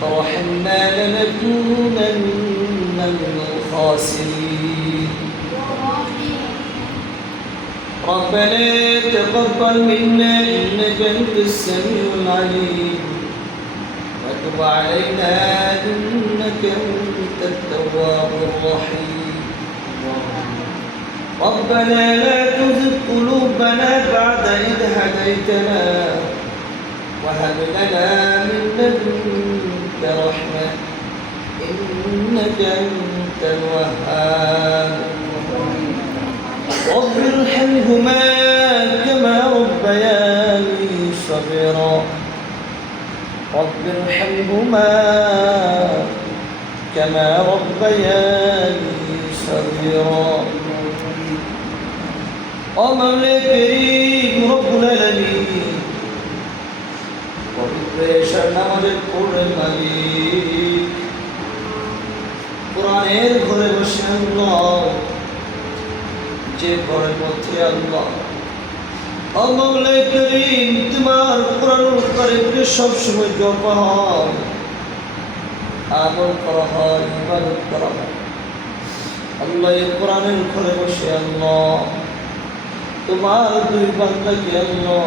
فرحمنا لنكونن من الخاسرين. ربنا تقبل منا إنك أنت السميع العليم. وتب علينا إنك أنت التواب الرحيم. ربنا لا تزغ قلوبنا بعد إذ هديتنا. وهب لنا من لدنك رحمة إنك أنت الوهاب. رب ارحمهما كما ربياني صغيرا. رب ارحمهما كما ربياني صغيرا. ومولى كريم رب العالمين. পবিত্র নামাজের পড়ে মালিক কোরআনের ঘরে বসে আল্লাহ, যে ঘরের মধ্যে আল্লাহ। করিম তোমার কোরআন কারিমকে সবসময় জপা হয়। আমল করা হয় করা হয়। আল্লাহ এই ঘরে বসে আল্লাহ। তোমার দুই বান্দাকে আল্লাহ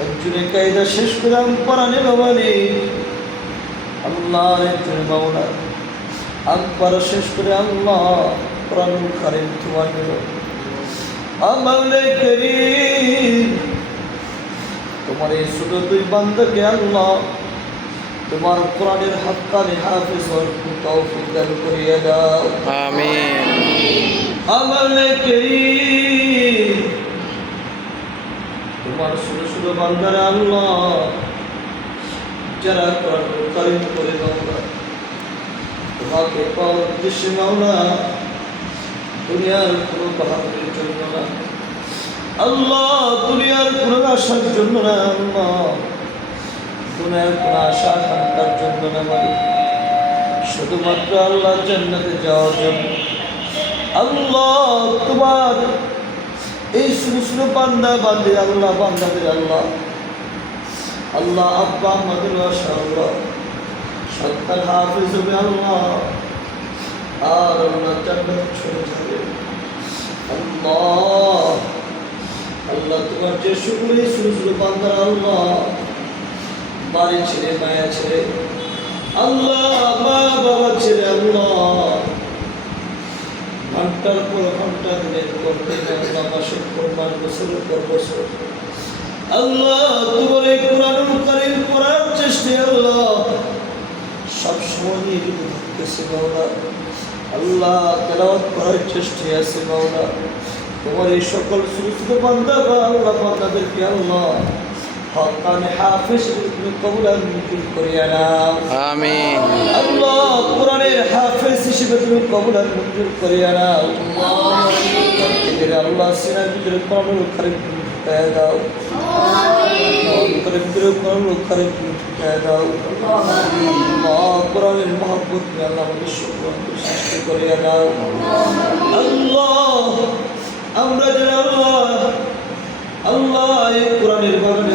একজনে কায়দা শেষ করে আমি পরানে বাবানি আল্লাহ একজনে মাওলা আকবার শেষ করে আল্লাহ প্রাণ খারেন তোমার গেল আমালে করিম তোমার এই ছোট দুই বান্দাকে আল্লাহ তোমার কোরআনের হাক্কানি হাফিজ তৌফিক দান করিয়ে দাও। আমিন। আমালে করিম তোমার ছোট ছোট বান্দারা আল্লাহ। যারা কারিম করে মাওলা তোমাকে পাওয়ার উদ্দেশ্যে মাওলা দুনিয়ার কোনো বাহাদুরের জন্য না। আল্লাহ দুনিয়ার কোনো আশার জন্য না আল্লাহ দুনিয়ার কোনো আশা আকাঙ্ক্ষার জন্য না মালিক শুধুমাত্র আল্লাহ জান্নাতে যাওয়ার জন্য। আল্লাহ তোমার এই শুরু শুরু বান্দা বান্দি আল্লাহ বান্দাদের আল্লাহ আল্লাহ আব্বা আমাদের আল্লাহ সন্তান হাফিজ হবে আল্লাহ আর আল্লাহ জান্নাত চলে যাবে আল্লাহ আল্লাহ তোমার যে শুকুরি শুরু শুরু বান্দার আল্লাহ বাড়ি ছেড়ে মায়া ছেড়ে আল্লাহ মা বাবা ছেড়ে আল্লাহ ঘণ্টার পর ঘণ্টা দিনের পর দিন আল্লাহ মাসের পর মাস বছরের পর বছর। আল্লাহ তোমার এই কোরআনুল কারিম পড়ার চেষ্টা আল্লাহ সব সময় নিয়োজিত থাকতেছে আল্লাহ তেলাওয়াত করার চেষ্টায় আছে মাওলা। তোমার এই সকল সুরক্ষিত বান্দা বা আল্লাহ বান্দাদেরকে আল্লাহ হকানে হাফিজ তুমি কবুল আর মঞ্জুর করিয়া নাও আমিন আল্লাহ কোরআনের হাফেজ হিসেবে তুমি কবুল আর মঞ্জুর করিয়া নাও এদের আল্লাহ সিনার ভিতরে কোরআনুল কারিম তুমি ঢুকায় দাও অন্তরের ভিতরে কোরআনুল কারিম তুমি ঢুকায় দাও আল্লাহ কোরআনের মহব্বত নিয়ে আল্লাহ আমাদের সকলকে সৃষ্টি করিয়া দাও আল্লাহ আমরা যারা আল্লাহ আল্লাহ এই কোরআনের বাগানে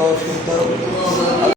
তৌফিক দাও